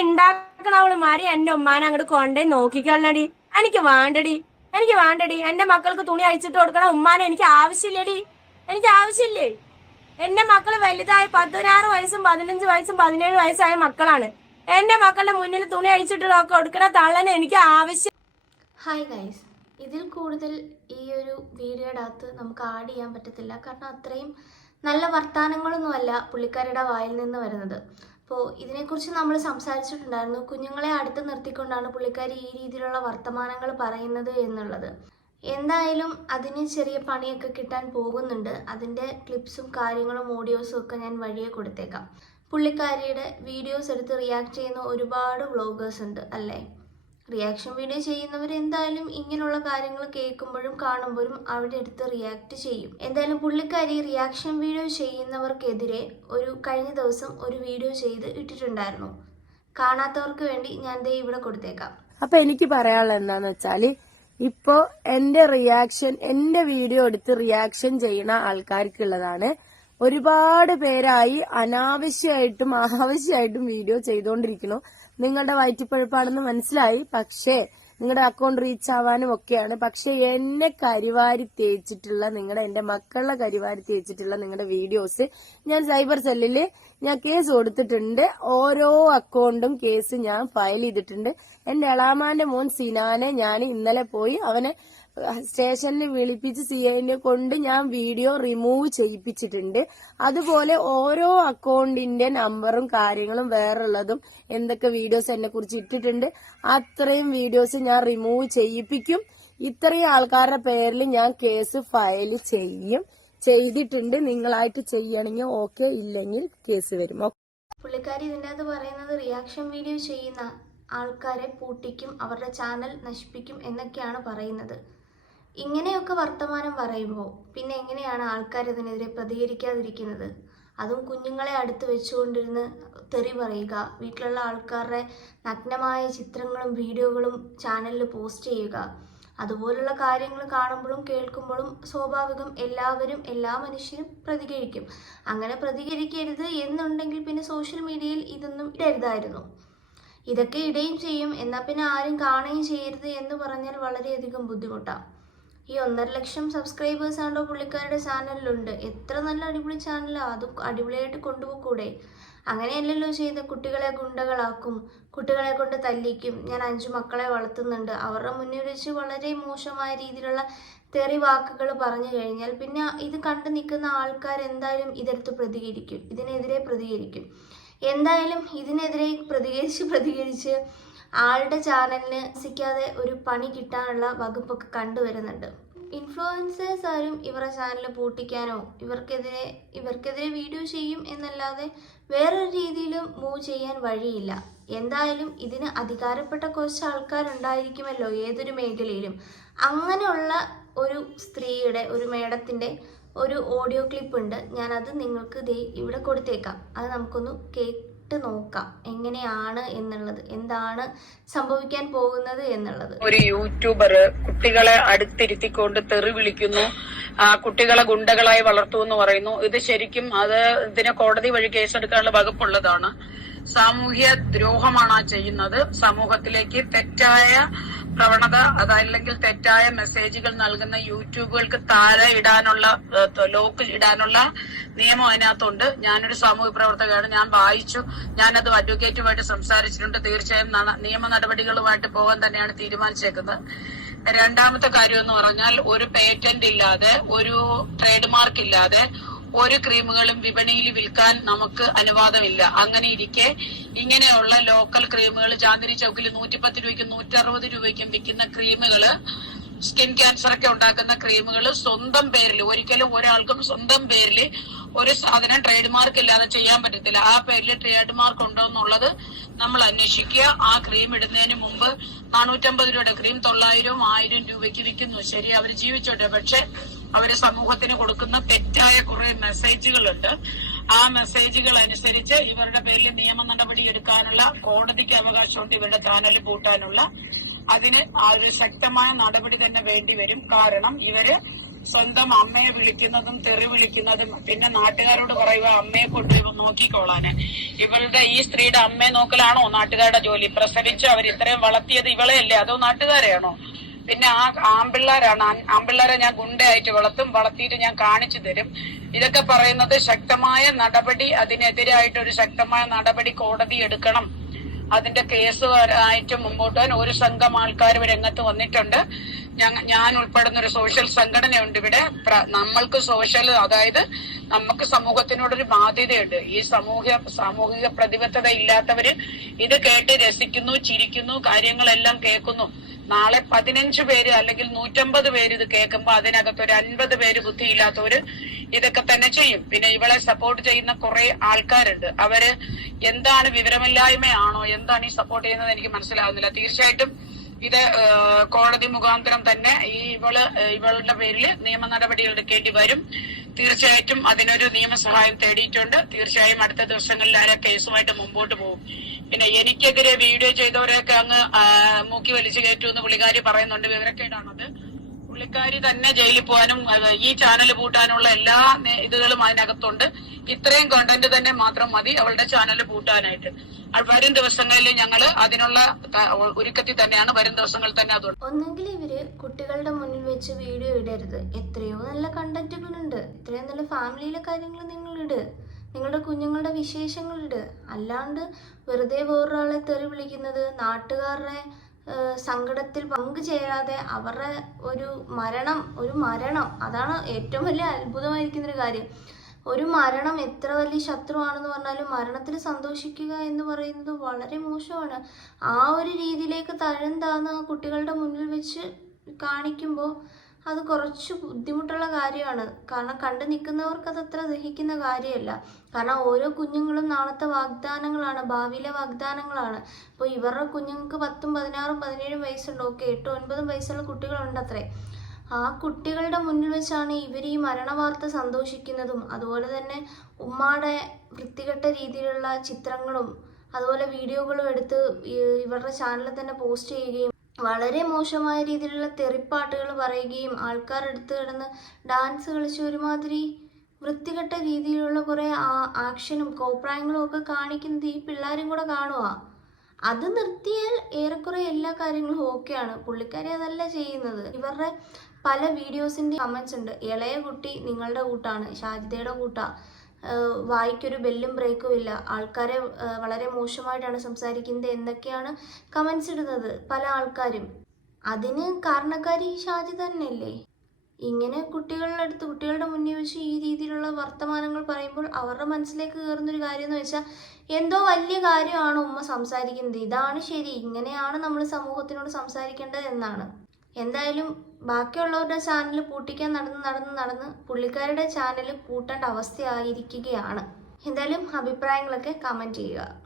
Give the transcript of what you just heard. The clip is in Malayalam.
ഉണ്ടാക്കണവളുമാരി എന്റെ ഉമ്മാനെ അങ്ങോട്ട് കൊണ്ടേ നോക്കിക്കളടി. എനിക്ക് വേണ്ടടി. എന്റെ മക്കൾക്ക് തുണി അയച്ചിട്ട് കൊടുക്കണം ഉമ്മാനെ എനിക്ക് ആവശ്യമില്ലടി. എനിക്ക് ആവശ്യമില്ലേ. എന്റെ മക്കള് വലുതായി 16 വയസ്സും 15 വയസ്സും 17 വയസ്സായ മക്കളാണ്. എന്റെ മക്കളുടെ മുന്നിൽ തുണി അയച്ചിട്ട് കൊടുക്കണ തള്ളനെ എനിക്ക് ആവശ്യം. ഹായ് ഗൈസ്, ഇതിൽ കൂടുതൽ ഈ ഒരു വീഡിയോയുടെ അകത്ത് നമുക്ക് ആഡ് ചെയ്യാൻ പറ്റത്തില്ല. കാരണം അത്രയും നല്ല വർത്തമാനങ്ങളൊന്നുമല്ല പുള്ളിക്കാരിയുടെ വായിൽ നിന്ന് വരുന്നത്. അപ്പോൾ ഇതിനെക്കുറിച്ച് നമ്മൾ സംസാരിച്ചിട്ടുണ്ടായിരുന്നു. കുഞ്ഞുങ്ങളെ അടുത്ത് നിർത്തിക്കൊണ്ടാണ് പുള്ളിക്കാരി ഈ രീതിയിലുള്ള വർത്തമാനങ്ങൾ പറയുന്നത് എന്നുള്ളത്. എന്തായാലും അതിന് ചെറിയ പണിയൊക്കെ കിട്ടാൻ പോകുന്നുണ്ട്. അതിൻ്റെ ക്ലിപ്സും കാര്യങ്ങളും ഓഡിയോസും ഒക്കെ ഞാൻ വഴിയെ കൊടുത്തേക്കാം. പുള്ളിക്കാരിയുടെ വീഡിയോസ് എടുത്ത് റിയാക്ട് ചെയ്യുന്ന ഒരുപാട് വ്ളോഗേഴ്സ് ഉണ്ട് അല്ലേ. റിയാക്ഷൻ വീഡിയോ ചെയ്യുന്നവർ എന്തായാലും ഇങ്ങനെയുള്ള കാര്യങ്ങൾ കേൾക്കുമ്പോഴും കാണുമ്പോഴും അവിടെ എടുത്ത് റിയാക്ട് ചെയ്യും. എന്തായാലും പുള്ളിക്കാരി റിയാക്ഷൻ വീഡിയോ ചെയ്യുന്നവർക്കെതിരെ കഴിഞ്ഞ ദിവസം ഒരു വീഡിയോ ചെയ്ത് ഇട്ടിട്ടുണ്ടായിരുന്നു. കാണാത്തവർക്ക് വേണ്ടി ഞാൻ ദേ ഇവിടെ കൊടുത്തേക്കാം. അപ്പൊ എനിക്ക് പറയാനുള്ളത് എന്താന്ന് വെച്ചാല്, ഇപ്പോ എന്റെ വീഡിയോ എടുത്ത് റിയാക്ഷൻ ചെയ്യുന്ന ആൾക്കാർക്കുള്ളതാണ്. ഒരുപാട് പേരായി അനാവശ്യമായിട്ടും ആവശ്യമായിട്ടും വീഡിയോ ചെയ്തുകൊണ്ടിരിക്കുന്നു. നിങ്ങളുടെ വയറ്റിപ്പഴുപ്പാണെന്ന് മനസ്സിലായി. പക്ഷേ നിങ്ങളുടെ അക്കൗണ്ട് റീച്ച് ആവാനും ഒക്കെയാണ്. പക്ഷെ എന്നെ കരിവാരി തേച്ചിട്ടുള്ള എന്റെ മക്കളുടെ കരിവാരി തേച്ചിട്ടുള്ള നിങ്ങളുടെ വീഡിയോസ് ഞാൻ സൈബർ സെല്ലില് ഞാൻ കേസ് കൊടുത്തിട്ടുണ്ട്. ഓരോ അക്കൗണ്ടും കേസ് ഞാൻ ഫയൽ ചെയ്തിട്ടുണ്ട്. എന്റെ എളാമാന്റെ മോൻ സിനാനെ ഞാൻ ഇന്നലെ പോയി അവനെ സ്റ്റേഷനിൽ വിളിപ്പിച്ച് സിഐനെ കൊണ്ട് ഞാൻ വീഡിയോ റിമൂവ് ചെയ്യിപ്പിച്ചിട്ടുണ്ട്. അതുപോലെ ഓരോ അക്കൗണ്ടിന്റെ നമ്പറും കാര്യങ്ങളും വേറുള്ളതും എന്തൊക്കെ വീഡിയോസ് എന്നെ കുറിച്ച് ഇട്ടിട്ടുണ്ട് അത്രയും വീഡിയോസ് ഞാൻ റിമൂവ് ചെയ്യിപ്പിക്കും. ഇത്രയും ആൾക്കാരുടെ പേരിൽ ഞാൻ കേസ് ഫയൽ ചെയ്തിട്ടുണ്ട്. നിങ്ങളായിട്ട് ചെയ്യണമെങ്കിൽ ഓക്കെ, ഇല്ലെങ്കിൽ കേസ് വരും. പുള്ളിക്കാരി ഇതിൻ്റെ അകത്ത് പറയുന്നത് റിയാക്ഷൻ വീഡിയോ ചെയ്യുന്ന ആൾക്കാരെ പൂട്ടിക്കും, അവരുടെ ചാനൽ നശിപ്പിക്കും എന്നൊക്കെയാണ് പറയുന്നത്. ഇങ്ങനെയൊക്കെ വർത്തമാനം പറയുമ്പോൾ പിന്നെ എങ്ങനെയാണ് ആൾക്കാർ ഇതിനെതിരെ പ്രതികരിക്കാതിരിക്കുന്നത്? അതും കുഞ്ഞുങ്ങളെ അടുത്ത് വെച്ചുകൊണ്ടിരുന്ന് തെറി പറയുക, വീട്ടിലുള്ള ആൾക്കാരുടെ നഗ്നമായ ചിത്രങ്ങളും വീഡിയോകളും ചാനലിൽ പോസ്റ്റ് ചെയ്യുക, അതുപോലുള്ള കാര്യങ്ങൾ കാണുമ്പോഴും കേൾക്കുമ്പോഴും സ്വാഭാവികം എല്ലാ മനുഷ്യരും പ്രതികരിക്കും. അങ്ങനെ പ്രതികരിക്കരുത് എന്നുണ്ടെങ്കിൽ പിന്നെ സോഷ്യൽ മീഡിയയിൽ ഇതൊന്നും ഇടരുതായിരുന്നു. ഇതൊക്കെ ഇടുകയും ചെയ്യും, എന്നാൽ പിന്നെ ആരും കാണുകയും ചെയ്യരുത് എന്ന് പറഞ്ഞാൽ വളരെയധികം ബുദ്ധിമുട്ടാണ്. ഈ 1.5 ലക്ഷം സബ്സ്ക്രൈബേഴ്സ് ആണോ പുള്ളിക്കാരുടെ ചാനലിലുണ്ട്. എത്ര നല്ല അടിപൊളി ചാനലാണ്, അതും അടിപൊളിയായിട്ട് കൊണ്ടുപോകൂടെ? അങ്ങനെയല്ലല്ലോ ചെയ്ത് കുട്ടികളെ ഗുണ്ടകളാക്കും, കുട്ടികളെ കൊണ്ട് തല്ലിക്കും. ഞാൻ 5 മക്കളെ വളർത്തുന്നുണ്ട്, അവരുടെ മുന്നിൽ വെച്ച് വളരെ മോശമായ രീതിയിലുള്ള തെറി വാക്കുകൾ പറഞ്ഞു കഴിഞ്ഞാൽ പിന്നെ ഇത് കണ്ടു നിൽക്കുന്ന ആൾക്കാർ എന്തായാലും ഇതിനെതിരെ പ്രതികരിക്കും. എന്തായാലും ഇതിനെതിരെ പ്രതികരിച്ച് ആളുടെ ചാനലിന് സിക്കാതെ ഒരു പണി കിട്ടാനുള്ള വകുപ്പൊക്കെ കണ്ടുവരുന്നുണ്ട്. ഇൻഫ്ലുവൻസേഴ്സ് ആരും ഇവരുടെ ചാനൽ പൂട്ടിക്കാനോ ഇവർക്കെതിരെ വീഡിയോ ചെയ്യും എന്നല്ലാതെ വേറൊരു രീതിയിലും മൂവ് ചെയ്യാൻ വഴിയില്ല. എന്തായാലും ഇതിന് അധികാരപ്പെട്ട കുറച്ച് ആൾക്കാരുണ്ടായിരിക്കുമല്ലോ ഏതൊരു മേഖലയിലും. അങ്ങനെയുള്ള ഒരു സ്ത്രീയുടെ, ഒരു മേഡത്തിൻ്റെ ഒരു ഓഡിയോ ക്ലിപ്പ് ഉണ്ട്. ഞാനത് നിങ്ങൾക്ക് ഇവിടെ കൊടുത്തേക്കാം. അത് നമുക്കൊന്ന് കേട്ട് നോക്കാം എങ്ങനെയാണ് എന്നുള്ളത്, എന്താണ് സംഭവിക്കാൻ പോകുന്നത് എന്നുള്ളത്. ഒരു യൂട്യൂബർ കുട്ടികളെ അടുത്തിരുത്തിക്കൊണ്ട് തെറി വിളിക്കുന്നു, കുട്ടികളെ ഗുണ്ടകളായി വളർത്തു എന്ന് പറയുന്നു. ഇത് ശരിക്കും ഇതിന് കോടതി വഴി കേസെടുക്കാനുള്ള വകുപ്പുള്ളതാണ്. സാമൂഹ്യ ദ്രോഹമാണ് ചെയ്യുന്നത്. സമൂഹത്തിലേക്ക് തെറ്റായ പ്രവണത അതല്ലെങ്കിൽ തെറ്റായ മെസ്സേജുകൾ നൽകുന്ന യൂട്യൂബുകൾക്ക് താഴെ ഇടാനുള്ള ലോക്കിൽ ഇടാനുള്ള നിയമം അതിനകത്തുണ്ട്. ഞാനൊരു സാമൂഹ്യ പ്രവർത്തകയാണ്, ഞാൻ വായിച്ചു, ഞാനത് അഡ്വക്കേറ്റുമായിട്ട് സംസാരിച്ചിട്ടുണ്ട്. തീർച്ചയായും നിയമ നടപടികളുമായിട്ട് പോകാൻ തന്നെയാണ് തീരുമാനിച്ചേക്കുന്നത്. രണ്ടാമത്തെ കാര്യം എന്ന് പറഞ്ഞാൽ, ഒരു പേറ്റന്റ് ഇല്ലാതെ, ഒരു ട്രേഡ് മാർക്ക് ഇല്ലാതെ ഒരു ക്രീമുകളും വിപണിയിൽ വിൽക്കാൻ നമുക്ക് അനുവാദമില്ല. അങ്ങനെ ഇരിക്കെ ഇങ്ങനെയുള്ള ലോക്കൽ ക്രീമുകൾ ചാന്ദിനി ചൗക്കിൽ 110 രൂപയ്ക്കും 160 രൂപയ്ക്കും വിൽക്കുന്ന ക്രീമുകള്, സ്കിൻ ക്യാൻസർ ഒക്കെ ഉണ്ടാക്കുന്ന ക്രീമുകൾ സ്വന്തം പേരിൽ, ഒരിക്കലും ഒരാൾക്കും സ്വന്തം പേരിൽ ഒരു സാധനം ട്രേഡ് മാർക്ക് ഇല്ലാതെ ചെയ്യാൻ പറ്റത്തില്ല. ആ പേരിൽ ട്രേഡ് മാർക്ക് ഉണ്ടോ എന്നുള്ളത് നമ്മൾ അന്വേഷിക്കുക. ആ ക്രീം ഇടുന്നതിന് മുമ്പ് 450 രൂപയുടെ ക്രീം 900 1000 രൂപയ്ക്ക് വിൽക്കുന്നു. ശരി, അവർ ജീവിച്ചോട്ടെ. പക്ഷെ അവര് സമൂഹത്തിന് കൊടുക്കുന്ന തെറ്റായ കുറെ മെസ്സേജുകളുണ്ട്. ആ മെസ്സേജുകൾ അനുസരിച്ച് ഇവരുടെ പേരിൽ നിയമ നടപടി എടുക്കാനുള്ള കോടതിക്ക് അവകാശമുണ്ട്. ഇവരുടെ ചാനൽ പൂട്ടാനുള്ള അതിന് ഒരു ശക്തമായ നടപടി തന്നെ വേണ്ടി വരും. കാരണം ഇവര് സ്വന്തം അമ്മയെ വിളിക്കുന്നതും തെറി വിളിക്കുന്നതും, പിന്നെ നാട്ടുകാരോട് പറയുക അമ്മയെ കൊണ്ട് ഇവ നോക്കിക്കോളാന്. ഇവളുടെ ഈ സ്ത്രീയുടെ അമ്മയെ നോക്കലാണോ നാട്ടുകാരുടെ ജോലി? പ്രസവിച്ച് അവർ ഇത്രയും വളർത്തിയത് ഇവളെയല്ലേ, അതോ നാട്ടുകാരെയാണോ? പിന്നെ ആ ആമ്പിള്ളാരാണ്. ആമ്പിള്ളാരെ ഞാൻ ഗുണ്ടയായിട്ട് വളർത്തിയിട്ട് ഞാൻ കാണിച്ചു തരും. ഇതൊക്കെ പറയുന്നത് ശക്തമായ നടപടി, അതിനെതിരായിട്ടൊരു ശക്തമായ നടപടി കോടതി എടുക്കണം. അതിന്റെ കേസ് ആയിട്ട് മുമ്പോട്ട് പോകാൻ ഒരു സംഘം ആൾക്കാർ രംഗത്ത് വന്നിട്ടുണ്ട്. ഞാൻ ഉൾപ്പെടുന്ന ഒരു സോഷ്യൽ സംഘടനയുണ്ട് ഇവിടെ. നമ്മൾക്ക് സോഷ്യൽ, അതായത് നമുക്ക് സമൂഹത്തിനോടൊരു ബാധ്യതയുണ്ട്. ഈ സാമൂഹിക പ്രതിബദ്ധത ഇല്ലാത്തവര് ഇത് കേട്ട് രസിക്കുന്നു, ചിരിക്കുന്നു, കാര്യങ്ങളെല്ലാം കേൾക്കുന്നു. നാളെ 15 പേര് അല്ലെങ്കിൽ 150 പേര് ഇത് കേൾക്കുമ്പോ അതിനകത്ത് ഒരു 50 പേര് ബുദ്ധിയില്ലാത്തവര് ഇതൊക്കെ തന്നെ ചെയ്യും. പിന്നെ ഇവളെ സപ്പോർട്ട് ചെയ്യുന്ന കുറെ ആൾക്കാരുണ്ട്. അവര് എന്താണ്, വിവരമില്ലായ്മയാണോ, എന്താണ് ഈ സപ്പോർട്ട് ചെയ്യുന്നത് എനിക്ക് മനസ്സിലാവുന്നില്ല. തീർച്ചയായിട്ടും ഇത് കോടതി മുഖാന്തരം തന്നെ ഇവളുടെ പേരിൽ നിയമ നടപടികൾ എടുക്കേണ്ടി വരും. തീർച്ചയായിട്ടും അതിനൊരു നിയമസഹായം തേടിയിട്ടുണ്ട്. തീർച്ചയായും അടുത്ത ദിവസങ്ങളിൽ ആ കേസുമായിട്ട് മുമ്പോട്ട് പോകും. പിന്നെ എനിക്കെതിരെ വീഡിയോ ചെയ്തവരെയൊക്കെ അങ്ങ് മൂക്കി വലിച്ചു കയറ്റുമെന്ന് പുള്ളിക്കാരി പറയുന്നുണ്ട്. വിവരക്കേടാണത്. പുള്ളിക്കാരി തന്നെ ജയിലിൽ പോകാനും ഈ ചാനൽ പൂട്ടാനുള്ള എല്ലാ ഇതുകളും അതിനകത്തുണ്ട്. ഇത്രയും കണ്ടന്റ് തന്നെ മാത്രം മതി അവളുടെ ചാനൽ പൂട്ടാനായിട്ട്. വരും ദിവസങ്ങളിൽ ഞങ്ങൾ അതിനുള്ള ഒരുക്കത്തിൽ തന്നെയാണ്. വരും ദിവസങ്ങളിൽ തന്നെ അതുണ്ട്. ഒന്നെങ്കിൽ ഇവര് കുട്ടികളുടെ മുന്നിൽ വെച്ച് വീഡിയോ ഇടരുത്. എത്രയോ നല്ല കണ്ടന്റുകളുണ്ട്. എത്രയോ നല്ല ഫാമിലിയിലെ കാര്യങ്ങൾ നിങ്ങൾ ഇട്. നിങ്ങളുടെ കുഞ്ഞുങ്ങളുടെ വിശേഷങ്ങൾ ഇട്. അല്ലാണ്ട് വെറുതെ വേറൊരാളെ തെറി വിളിക്കുന്നത്, നാട്ടുകാരുടെ സങ്കടത്തിൽ പങ്കുചേരാതെ അവരുടെ ഒരു മരണം അതാണ് ഏറ്റവും വലിയ അത്ഭുതമായിരിക്കുന്നൊരു കാര്യം. ഒരു മരണം എത്ര വലിയ ശത്രുവാണെന്ന് പറഞ്ഞാലും മരണത്തിൽ സന്തോഷിക്കുക എന്ന് പറയുന്നത് വളരെ മോശമാണ്. ആ ഒരു രീതിയിലേക്ക് തരം താന്ന് കുട്ടികളുടെ മുന്നിൽ വെച്ച് കാണിക്കുമ്പോൾ അത് കുറച്ച് ബുദ്ധിമുട്ടുള്ള കാര്യമാണ്. കാരണം കണ്ടു നിൽക്കുന്നവർക്ക് അത് അത്ര ദഹിക്കുന്ന കാര്യമല്ല. കാരണം ഓരോ കുഞ്ഞുങ്ങളും നാളത്തെ വാഗ്ദാനങ്ങളാണ്, ഭാവിയിലെ വാഗ്ദാനങ്ങളാണ്. ഇപ്പോൾ ഇവരുടെ കുഞ്ഞുങ്ങൾക്ക് 10, 16, 17 വയസ്സുണ്ട്. ഓക്കെ, 8, 9 വയസ്സുള്ള കുട്ടികളുണ്ട് അത്രേ. ആ കുട്ടികളുടെ മുന്നിൽ വെച്ചാണ് ഇവർ ഈ മരണവാർത്ത സന്തോഷിക്കുന്നതും അതുപോലെ തന്നെ ഉമ്മാടെ വൃത്തികെട്ട രീതിയിലുള്ള ചിത്രങ്ങളും അതുപോലെ വീഡിയോകളും എടുത്ത് ഇവരുടെ ചാനലിൽ തന്നെ പോസ്റ്റ് ചെയ്യുകയും വളരെ മോശമായ രീതിയിലുള്ള തെറിപ്പാട്ടുകൾ പറയുകയും ആൾക്കാരെടുത്ത് കിടന്ന് ഡാൻസ് കളിച്ച് ഒരുമാതിരി വൃത്തികെട്ട രീതിയിലുള്ള കുറേ ആക്ഷനും കോപ്രായങ്ങളും ഒക്കെ കാണിക്കുന്നത് ഈ പിള്ളേരും കൂടെ കാണുക. അത് നിർത്തിയാൽ ഏറെക്കുറെ എല്ലാ കാര്യങ്ങളും ഓക്കെയാണ്. പുള്ളിക്കാരി അതല്ല ചെയ്യുന്നത്. ഇവരുടെ പല വീഡിയോസിൻ്റെ കമൻസ് ഉണ്ട്. ഇളയ കുട്ടി നിങ്ങളുടെ കൂട്ടാണ്, ഷാജിദയുടെ കൂട്ടാ, വായിക്കൊരു ബെല്ലും ബ്രേക്കും ഇല്ല, ആൾക്കാരെ വളരെ മോശമായിട്ടാണ് സംസാരിക്കുന്നത് എന്നൊക്കെയാണ് കമൻസ് ഇടുന്നത് പല ആൾക്കാരും. അതിന് കാരണക്കാരി ഷാജി തന്നെയല്ലേ. ഇങ്ങനെ കുട്ടികളുടെ മുന്നിൽ വെച്ച് ഈ രീതിയിലുള്ള വർത്തമാനങ്ങൾ പറയുമ്പോൾ അവരുടെ മനസ്സിലേക്ക് കയറുന്നൊരു കാര്യം എന്ന് വെച്ചാൽ എന്തോ വലിയ കാര്യമാണ് ഉമ്മ സംസാരിക്കുന്നത്, ഇതാണ് ശരി, ഇങ്ങനെയാണ് നമ്മൾ സമൂഹത്തിനോട് സംസാരിക്കേണ്ടത് എന്നാണ്. എന്തായാലും ബാക്കിയുള്ളവരുടെ ചാനൽ പൂട്ടിക്കാൻ നടന്ന് പുള്ളിക്കാരുടെ ചാനൽ പൂട്ടേണ്ട അവസ്ഥയായിരിക്കുകയാണ്. എന്തായാലും അഭിപ്രായങ്ങളൊക്കെ കമൻറ്റ് ചെയ്യുക.